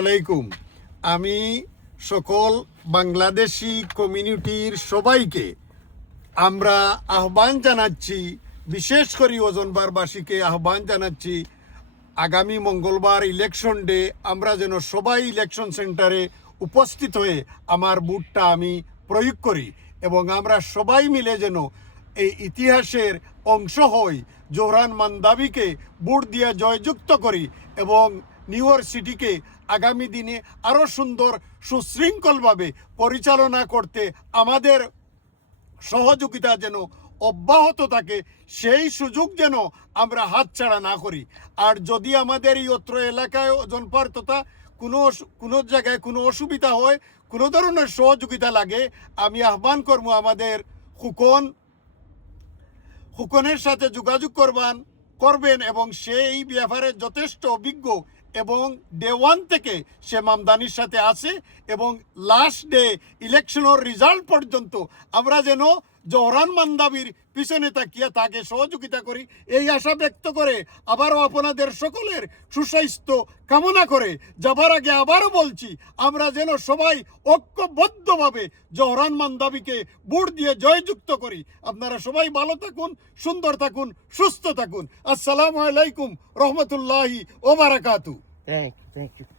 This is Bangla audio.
আলাইকুম। আমি সকল বাংলাদেশি কমিউনিটির সবাইকে আমরা আহ্বান জানাচ্ছি, বিশেষ করে ওজনবারবাসীকে আহ্বান জানাচ্ছি, আগামী মঙ্গলবার ইলেকশন ডে আমরা যেন সবাই ইলেকশন সেন্টারে উপস্থিত হয়ে আমার ভোটটা আমি প্রয়োগ করি এবং আমরা সবাই মিলে যেন এই ইতিহাসের অংশ হই, জোহরান মান্দাবিকে ভোট দিয়ে জয়যুক্ত করি এবং নিউ ইয়র্ক সিটিকে আগামী দিনে আরও সুন্দর সুশৃঙ্খলভাবে পরিচালনা করতে আমাদের সহযোগিতা যেন অব্যাহত থাকে, সেই সুযোগ যেন আমরা হাতছাড়া না করি। আর যদি আমাদের এই অত্র এলাকায় জনপার তথা কোনো জায়গায় কোনো অসুবিধা হয়, কোনো ধরনের সহযোগিতা লাগে, আমি আহ্বান করবো আমাদের হুকনের সাথে যোগাযোগ করবেন এবং সেই ব্যাপারে যথেষ্ট অভিজ্ঞ এবং ডে ওয়ান থেকে সে মামদানির সাথে আছে এবং লাস্ট ডে ইলেকশনের রেজাল্ট পর্যন্ত আমরা যেন জোহরান মান্দাবির পিছনে তাকিয়ে তাকে সহযোগিতা করি, এই আশা ব্যক্ত করে আবারও আপনাদের সকলের সুস্বাস্থ্য কামনা করে যাবার আগে আবারও বলছি, আমরা যেন সবাই ঐক্যবদ্ধভাবে জোহরান মান্দাবিকে ভোট দিয়ে জয়যুক্ত করি। আপনারা সবাই ভালো থাকুন, সুন্দর থাকুন, সুস্থ থাকুন। আসসালামু আলাইকুম রহমতুল্লাহি ওয়া বারাকাতুহু। Thank you.